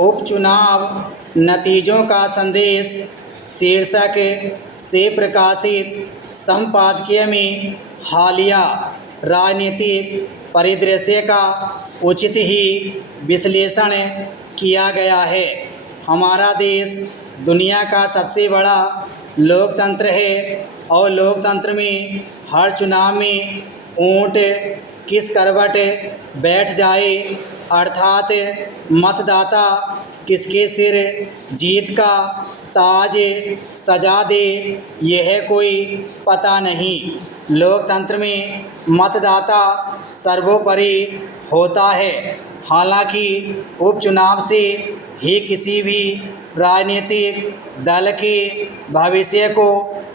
उपचुनाव नतीजों का संदेश शीर्षक से प्रकाशित संपादकीय में हालिया राजनीतिक परिदृश्य का उचित ही विश्लेषण किया गया है। हमारा देश दुनिया का सबसे बड़ा लोकतंत्र है और लोकतंत्र में हर चुनाव में ऊंट किस करवट बैठ जाए अर्थात मतदाता किसके सिर जीत का ताज सजा दे, यह कोई पता नहीं। लोकतंत्र में मतदाता सर्वोपरि होता है। हालांकि उपचुनाव से ही किसी भी राजनीतिक दल के भविष्य को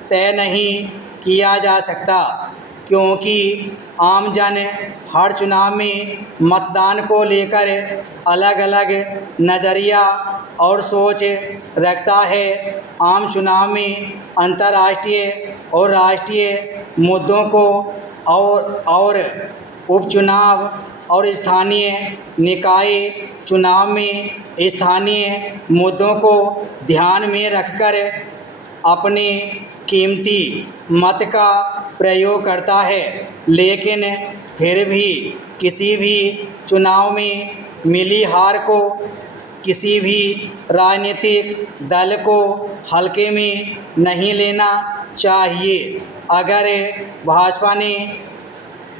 तय नहीं किया जा सकता, क्योंकि आम जन हर चुनाव में मतदान को लेकर अलग अलग नज़रिया और सोच रखता है। आम चुनाव में अंतर्राष्ट्रीय और राष्ट्रीय मुद्दों को और उपचुनाव और स्थानीय निकाय चुनाव में स्थानीय मुद्दों को ध्यान में रखकर अपने कीमती मत का प्रयोग करता है। लेकिन फिर भी किसी भी चुनाव में मिली हार को किसी भी राजनीतिक दल को हल्के में नहीं लेना चाहिए। अगर भाजपा ने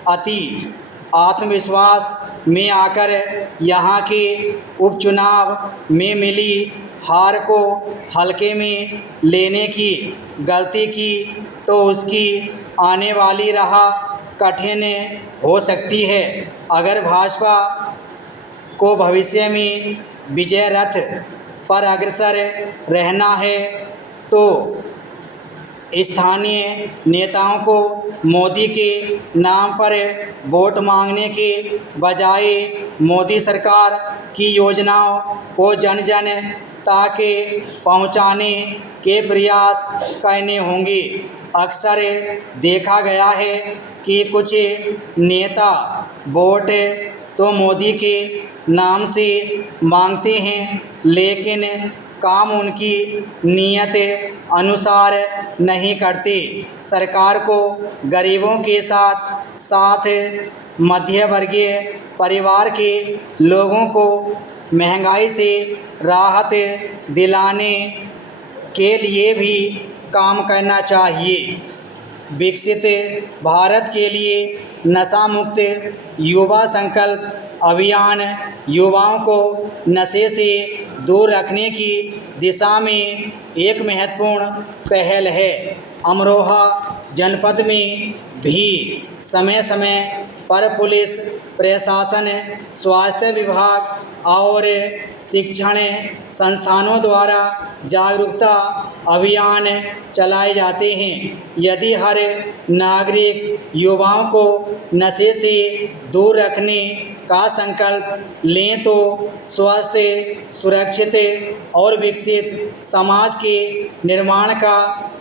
अति आत्मविश्वास में आकर यहाँ के उपचुनाव में मिली हार को हल्के में लेने की गलती की तो उसकी आने वाली राह कठिन हो सकती है। अगर भाजपा को भविष्य में विजय रथ पर अग्रसर रहना है तो स्थानीय नेताओं को मोदी के नाम पर वोट मांगने के बजाय मोदी सरकार की योजनाओं को जन जन तक पहुंचाने के प्रयास करने होंगे। अक्सर देखा गया है कि कुछ नेता वोट तो मोदी के नाम से मांगते हैं, लेकिन काम उनकी नीयत अनुसार नहीं करते। सरकार को गरीबों के साथ साथ मध्य वर्गीय परिवार के लोगों को महंगाई से राहत दिलाने के लिए भी काम करना चाहिए। विकसित भारत के लिए नशा मुक्त युवा संकल्प अभियान युवाओं को नशे से दूर रखने की दिशा में एक महत्वपूर्ण पहल है। अमरोहा जनपद में भी समय समय पर पुलिस प्रशासन, स्वास्थ्य विभाग और शिक्षण संस्थानों द्वारा जागरूकता अभियान चलाए जाते हैं। यदि हर नागरिक युवाओं को नशे से दूर रखने का संकल्प लें तो स्वस्थ, सुरक्षित और विकसित समाज के निर्माण का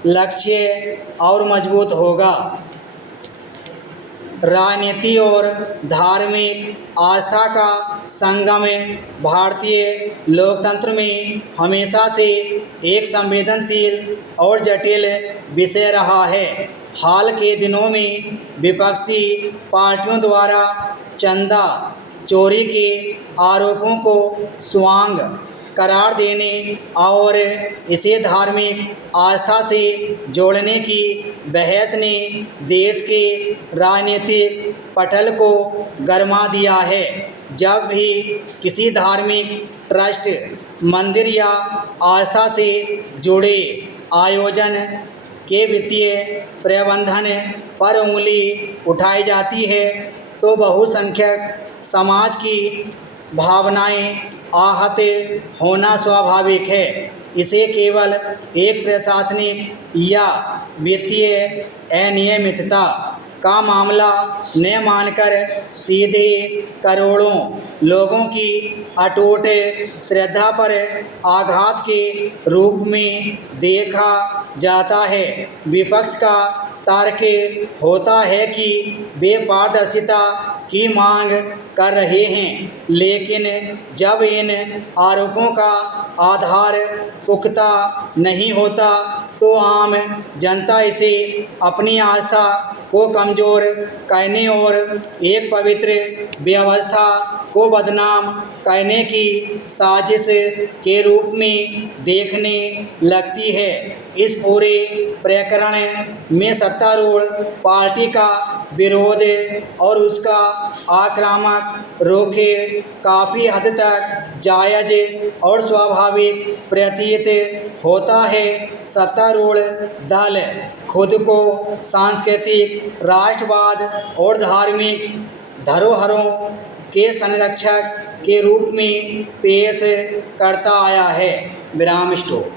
लक्ष्य और मजबूत होगा। राजनीति और धार्मिक आस्था का संगम भारतीय लोकतंत्र में हमेशा से एक संवेदनशील और जटिल विषय रहा है। हाल के दिनों में विपक्षी पार्टियों द्वारा चंदा चोरी के आरोपों को स्वांग करार देने और इसे धार्मिक आस्था से जोड़ने की बहस ने देश के राजनीतिक पटल को गरमा दिया है। जब भी किसी धार्मिक ट्रस्ट, मंदिर या आस्था से जुड़े आयोजन के वित्तीय प्रबंधन पर उंगली उठाई जाती है तो बहुसंख्यक समाज की भावनाएं आहत होना स्वाभाविक है। इसे केवल एक प्रशासनिक या वित्तीय अनियमितता का मामला न मानकर सीधे करोड़ों लोगों की अटूट श्रद्धा पर आघात के रूप में देखा जाता है। विपक्ष का तर्क होता है कि वे पारदर्शिता की मांग कर रहे हैं, लेकिन जब इन आरोपों का आधार पुख्ता नहीं होता तो आम जनता इसे अपनी आस्था को कमज़ोर करने और एक पवित्र व्यवस्था को बदनाम करने की साजिश के रूप में देखने लगती है। इस पूरे प्रकरण में सत्तारूढ़ पार्टी का विरोध और उसका आक्रामक रुख काफ़ी हद तक जायज़ और स्वाभाविक प्रतीत होता है। सत्तारूढ़ दल खुद को सांस्कृतिक राष्ट्रवाद और धार्मिक धरोहरों के संरक्षक के रूप में पेश करता आया है। विराम स्टॉप।